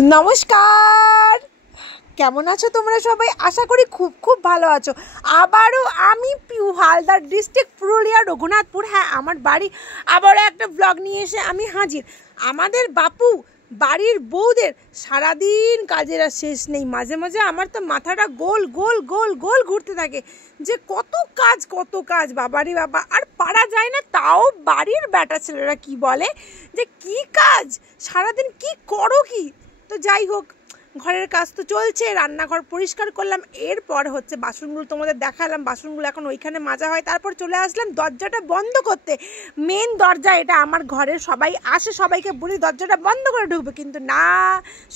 নমস্কার, কেমন আছো তোমরা সবাই? আশা করি খুব খুব ভালো আছো। আবারও আমি পিউ হালদার, ডিস্ট্রিক্ট পুরুলিয়া, রঘুনাথপুর। হ্যাঁ, আমার বাড়ি। আবারও একটা ব্লগ নিয়ে এসে আমি হাজির। আমাদের বাপু বাড়ির বউদের সারাদিন কাজের আর শেষ নেই। মাঝে মাঝে আমার তো মাথাটা গোল গোল গোল গোল ঘুরতে থাকে যে কত কাজ বাবারে বাবা, আর পারা যায় না। তাও বাড়ির বেটা ছেলেরা কি বলে যে কি কাজ, সারাদিন কি করো কি। তো যাই হোক, ঘরের কাজ তো চলছে, রান্নাঘর পরিষ্কার করলাম, এরপর হচ্ছে বাসনগুলো তোমাদের দেখালাম। বাসনগুলো এখন ওইখানে মাজা হয়, তারপর চলে আসলাম দরজাটা বন্ধ করতে। মেন দরজা এটা আমার ঘরের, সবাই আসে, সবাইকে বলি দরজাটা বন্ধ করে ঢুকবে, কিন্তু না,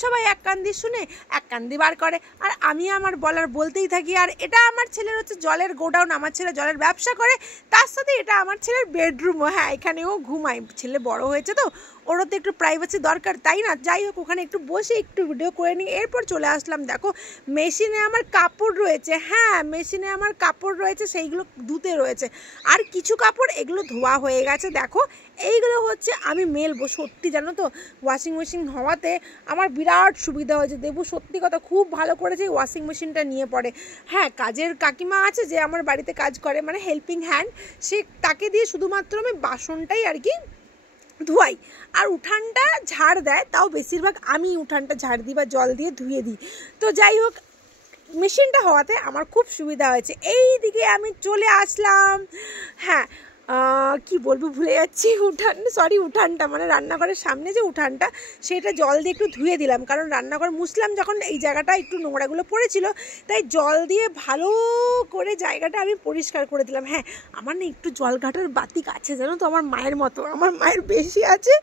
সবাই এক কান দিয়ে শুনে এক কান দিয়ে বার করে, আর আমি আমার বলতেই থাকি। আর এটা আমার ছেলের হচ্ছে জলের গোডাউন, আমার ছেলে জলের ব্যবসা করে, তার সাথে এটা আমার ছেলের বেডরুমও। হ্যাঁ, এখানেও ঘুমায়, ছেলে বড় হয়েছে তো ওরও তো একটু প্রাইভেসি দরকার, তাই না? যাই হোক, ওখানে একটু বসে একটু ভিডিও করে নিই। এরপর চলে আসলাম, দেখো মেশিনে আমার কাপড় রয়েছে। হ্যাঁ, মেশিনে আমার কাপড় রয়েছে, সেইগুলো ধুতে রয়েছে। আর কিছু কাপড় এগুলো ধোয়া হয়ে গেছে, দেখো এইগুলো হচ্ছে আমি মেলবো। সত্যি জানো তো, ওয়াশিং মেশিন হওয়াতে আমার বিরাট সুবিধা হয়েছে। দেবু সত্যি কথা খুব ভালো করেছে এই ওয়াশিং মেশিনটা নিয়ে পড়ে। হ্যাঁ, কাজের কাকিমা আছে যে আমার বাড়িতে কাজ করে, মানে হেল্পিং হ্যান্ড, সে তাকে দিয়ে শুধুমাত্র আমি বাসনটাই আর কি ধোয়াই, আর উঠানটা ঝাড় দেয়। তাও বেশিরভাগ আমি উঠানটা ঝাড় দিই বা জল দিয়ে ধুয়ে দিই। তো যাই হোক, মেশিনটা হওয়াতে আমার খুব সুবিধা হয়েছে। এই দিকে আমি চলে আসলাম। হ্যাঁ, কি বলবো ভুলে যাচ্ছি, উঠানটা মানে রান্নাঘরের সামনে যে উঠানটা, সেটা জল দিয়ে একটু ধুয়ে দিলাম, কারণ রান্নাঘর মুছলাম যখন এই জায়গাটা একটু নোংরাগুলো পড়েছিল, তাই জল দিয়ে ভালো করে জায়গাটা আমি পরিষ্কার করে দিলাম। হ্যাঁ, আমার না একটু জল ঘাটার বাতিক আছে জানো তো, আমার মায়ের মতো। আমার মায়ের বেশি আছে,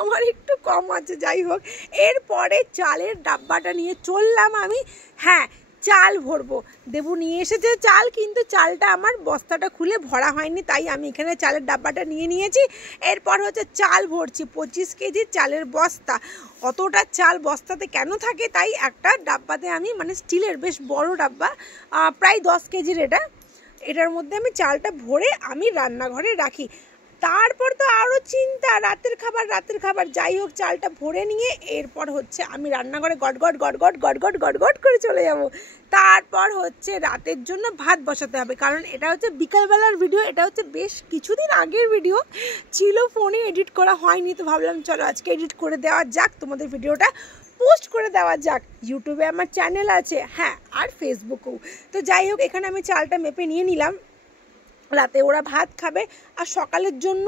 আমার একটু কম আছে। যাই হোক, এরপরে চালের ডাব্বাটা নিয়ে চললাম আমি। হ্যাঁ, চাল ভরবো। দেবু নিয়ে এসেছে চাল, কিন্তু চালটা আমার বস্তাটা খুলে ভরা হয়নি, তাই আমি এখানে চালের ডাব্বাটা নিয়ে নিয়েছি। এরপর হচ্ছে চাল ভরছি, 25 কেজি চালের বস্তা। অতটা চাল বস্তাতে কেন থাকে, তাই একটা ডাব্বাতে আমি, মানে স্টিলের বেশ বড় ডাব্বা, প্রায় 10 কেজির এটার মধ্যে আমি চালটা ভরে আমি রান্নাঘরে রাখি। তারপর তো আরও চিন্তা, রাতের খাবার। যাই হোক, চালটা ভরে নিয়ে এরপর হচ্ছে আমি রান্নাঘরে গট করে চলে যাব। তারপর হচ্ছে রাতের জন্য ভাত বসাতে হবে, কারণ এটা হচ্ছে বিকালবেলার ভিডিও, এটা হচ্ছে বেশ কিছুদিন আগের ভিডিও ছিল, ফোনে এডিট করা হয়নি। তো ভাবলাম চলো আজকে এডিট করে দেওয়া যাক, তোমাদের ভিডিওটা পোস্ট করে দেওয়া যাক। ইউটিউবে আমার চ্যানেল আছে, হ্যাঁ, আর ফেসবুকেও। তো যাই হোক, এখানে আমি চালটা মেপে নিয়ে নিলাম। রাতে ওরা ভাত খাবে, আর সকালের জন্য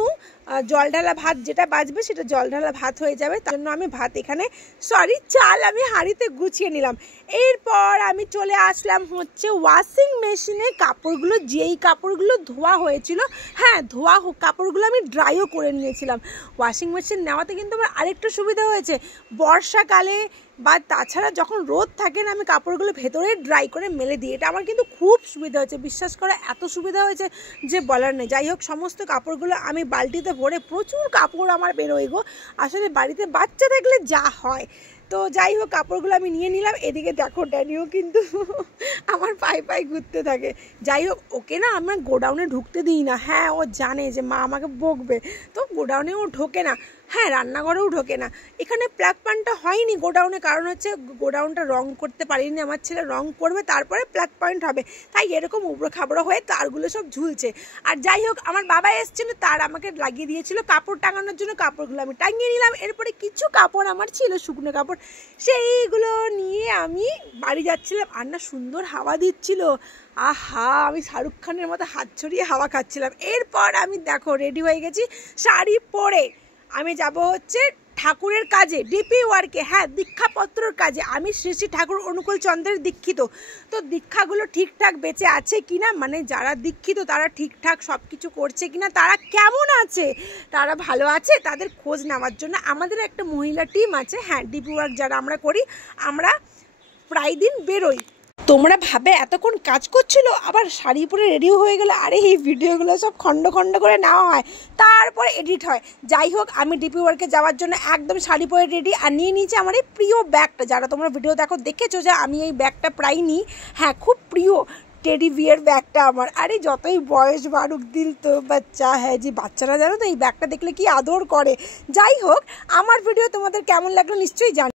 জল ঢালা ভাত যেটা বাজবে সেটা জল ঢালা ভাত হয়ে যাবে। তার জন্য আমি ভাত এখানে চাল আমি হাঁড়িতে গুছিয়ে নিলাম। এরপর আমি চলে আসলাম হচ্ছে ওয়াশিং মেশিনে কাপড়গুলো, যেই কাপড়গুলো ধোয়া হয়েছিল, হ্যাঁ ধোয়া কাপড়গুলো আমি ড্রাইও করে নিয়েছিলাম। ওয়াশিং মেশিন নেওয়াতে কিন্তু আমার আরেকটা সুবিধা হয়েছে, বর্ষাকালে বা তাছাড়া যখন রোদ থাকে না, আমি কাপড়গুলো ভেতরে ড্রাই করে মেলে দিই। এটা আমার কিন্তু খুব সুবিধা হয়েছে, বিশ্বাস করে এত সুবিধা হয়েছে যে বলার নেই। যাই হোক, সমস্ত কাপড়গুলো আমি বালতিতে ভরে, প্রচুর কাপড় আমার বেরোয় গো, আসলে বাড়িতে বাচ্চা থাকলে যা হয়। তো যাই হোক, কাপড়গুলো আমি নিয়ে নিলাম। এদিকে দেখো ড্যানিও কিন্তু আমার পায়ে ঘুরতে থাকে। যাই হোক, ওকে না আমরা গোডাউনে ঢুকতে দিই না। হ্যাঁ, ও জানে যে মা আমাকে বকবে, তো গোডাউনে ও ঢোকে না। হ্যাঁ, রান্নাঘরেও ঢোকে না। এখানে প্লাগ পয়েন্টটা হয়নি গোডাউনে, কারণ হচ্ছে গোডাউনটা রং করতে পারিনি, আমার ছেলে রং করবে তারপরে প্লাগ পয়েন্ট হবে, তাই এরকম উবড়ো খাবড়ো হয়ে তারগুলো সব ঝুলছে। আর যাই হোক, আমার বাবা এসেছিলো, তার আমাকে লাগিয়ে দিয়েছিল কাপড় টাঙানোর জন্য, কাপড়গুলো আমি টাঙিয়ে নিলাম। এরপরে কিছু কাপড় আমার ছিল, শুকনো কাপড়, সেইগুলো নিয়ে আমি বাড়ি যাচ্ছিলাম। আর না সুন্দর হাওয়া দিচ্ছিল, আহা, আমি শাহরুখ খানের মতো হাত ছড়িয়ে হাওয়া খাচ্ছিলাম। এরপর আমি দেখো রেডি হয়ে গেছি, শাড়ি পরে আমি যাব হচ্ছে ঠাকুরের কাজে, ডিপি ওয়ার্কে। হ্যাঁ, দীক্ষাপত্রর কাজে। আমি শ্রী শ্রী ঠাকুর অনুকূল চন্দ্রের দীক্ষিত। তো দীক্ষাগুলো ঠিকঠাক বেঁচে আছে কিনা, মানে যারা দীক্ষিত তারা ঠিকঠাক সব কিছু করছে কিনা, তারা কেমন আছে, তারা ভালো আছে, তাদের খোঁজ নেওয়ার জন্য আমাদের একটা মহিলা টিম আছে। হ্যাঁ, ডিপি ওয়ার্ক যারা আমরা করি, আমরা প্রায় দিন বেরোই। তোমরা ভাবে এতক্ষণ কাজ করছিল, আবার শাড়ি পরে রেডিও হয়ে গেলে, আরে এই ভিডিওগুলো সব খণ্ড করে নেওয়া হয়, তারপরে এডিট হয়। যাই হোক, আমি ডিপি ওয়ার্কে যাওয়ার জন্য একদম শাড়ি পরে রেডি, আর নিয়ে নিয়েছি আমার এই প্রিয় ব্যাগটা। যারা তোমরা ভিডিও দেখেছো যে আমি এই ব্যাগটা প্রায় নিই। হ্যাঁ, খুব প্রিয় টেডি বিয়ার ব্যাগটা আমার। আরে যতই বয়স বাড়ুক, দিল তো বাচ্চা হ্যাঁ, যে বাচ্চারা জানো তো এই ব্যাগটা দেখলে কি আদর করে। যাই হোক, আমার ভিডিও তোমাদের কেমন লাগলো নিশ্চয়ই জানো।